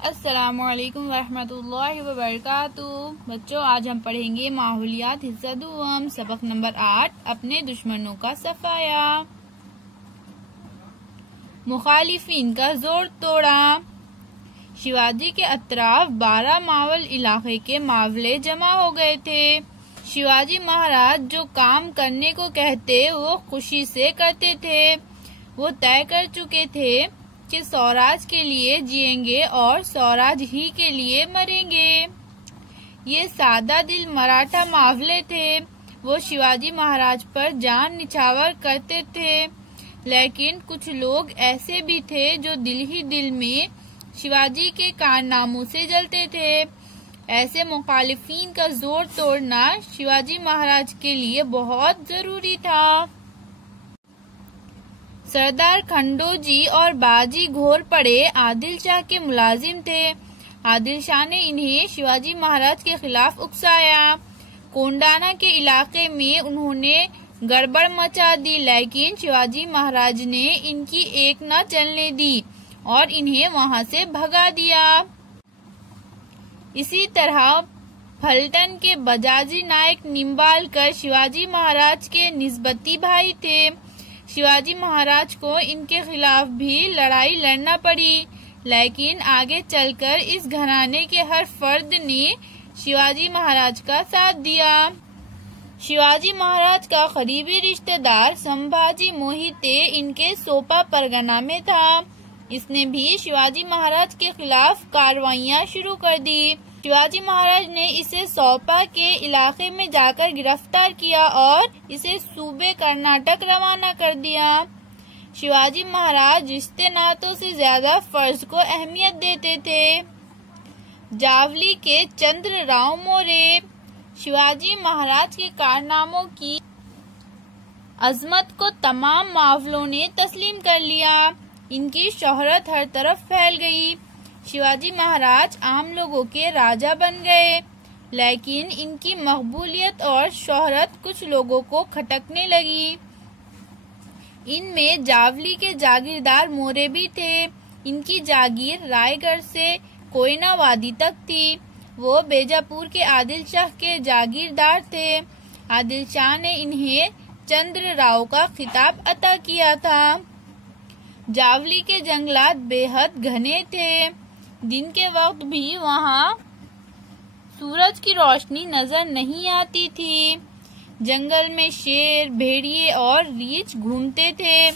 अस्सलामुअलैकुम वरहमतुल्लाहि वबरकातुहू। बच्चों, आज हम पढ़ेंगे माहौलियात हिस्सा दुआम सबक नंबर 8, अपने दुश्मनों का सफाया। मुखालिफिन का जोर तोड़ा। शिवाजी के अतराफ 12 मावल इलाके के मावले जमा हो गए थे। शिवाजी महाराज जो काम करने को कहते वो खुशी से करते थे। वो तय कर चुके थे कि स्वराज के लिए जिएंगे और स्वराज ही के लिए मरेंगे। ये सादा दिल मराठा मावले थे। वो शिवाजी महाराज पर जान निछावर करते थे, लेकिन कुछ लोग ऐसे भी थे जो दिल ही दिल में शिवाजी के कारनामों से जलते थे। ऐसे मुखालिफिन का जोर तोड़ना शिवाजी महाराज के लिए बहुत जरूरी था। सरदार खंडोजी और बाजी घोरपड़े आदिल शाह के मुलाजिम थे। आदिल शाह ने इन्हें शिवाजी महाराज के खिलाफ उकसाया। कोंडाना के इलाके में उन्होंने गड़बड़ मचा दी, लेकिन शिवाजी महाराज ने इनकी एक न चलने दी और इन्हें वहां से भगा दिया। इसी तरह फलटन के बजाजी नायक निम्बालकर शिवाजी महाराज के निस्बती भाई थे। शिवाजी महाराज को इनके खिलाफ भी लड़ाई लड़ना पड़ी, लेकिन आगे चलकर इस घराने के हर फर्द ने शिवाजी महाराज का साथ दिया। शिवाजी महाराज का करीबी रिश्तेदार संभाजी मोहिते इनके सोपा परगना में था। इसने भी शिवाजी महाराज के खिलाफ कार्रवाइयां शुरू कर दी। शिवाजी महाराज ने इसे सोपा के इलाके में जाकर गिरफ्तार किया और इसे सूबे कर्नाटक रवाना कर दिया। शिवाजी महाराज रिश्ते नातों से ज्यादा फर्ज को अहमियत देते थे। जावली के चंद्रराव मोरे। शिवाजी महाराज के कारनामों की अजमत को तमाम मावलों ने तस्लीम कर लिया। इनकी शोहरत हर तरफ फैल गई। शिवाजी महाराज आम लोगों के राजा बन गए, लेकिन इनकी मकबूलियत और शोहरत कुछ लोगों को खटकने लगी। इनमें जावली के जागीरदार मोरे भी थे। इनकी जागीर रायगढ़ से कोयना वादी तक थी। वो बेजापुर के आदिल शाह के जागीरदार थे। आदिल शाह ने इन्हें चंद्रराव का खिताब अता किया था। जावली के जंगलात बेहद घने थे। दिन के वक्त भी वहाँ सूरज की रोशनी नजर नहीं आती थी। जंगल में शेर, भेड़िए और रीछ घूमते थे।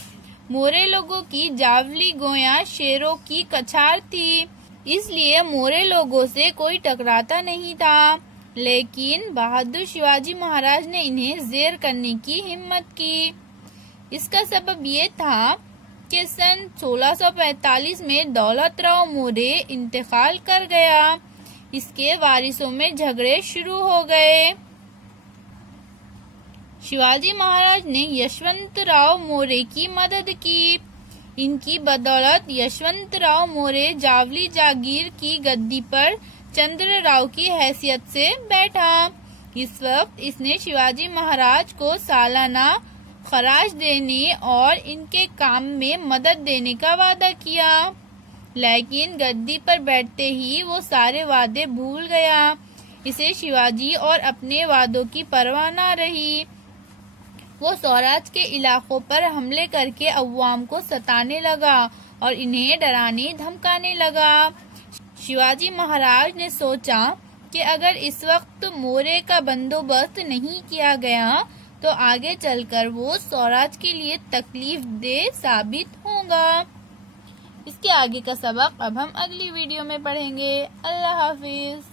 मोरे लोगों की जावली गोया शेरों की कछार थी, इसलिए मोरे लोगों से कोई टकराता नहीं था। लेकिन बहादुर शिवाजी महाराज ने इन्हें जेर करने की हिम्मत की। इसका सबब ये था कि सन 1645 में दौलतराव मोरे इंतकाल कर गया। इसके वारिसों में झगड़े शुरू हो गए। शिवाजी महाराज ने यशवंतराव मोरे की मदद की। इनकी बदौलत यशवंतराव मोरे जावली जागीर की गद्दी पर चंद्रराव की हैसियत से बैठा। इस वक्त इसने शिवाजी महाराज को सालाना खराज देने और इनके काम में मदद देने का वादा किया, लेकिन गद्दी पर बैठते ही वो सारे वादे भूल गया। इसे शिवाजी और अपने वादों की परवाह न रही। वो स्वराज के इलाकों पर हमले करके अवाम को सताने लगा और इन्हें डराने धमकाने लगा। शिवाजी महाराज ने सोचा कि अगर इस वक्त मोरे का बंदोबस्त नहीं किया गया तो आगे चलकर वो स्वराज के लिए तकलीफ दे साबित होगा। इसके आगे का सबक अब हम अगली वीडियो में पढ़ेंगे। अल्लाह हाफिज।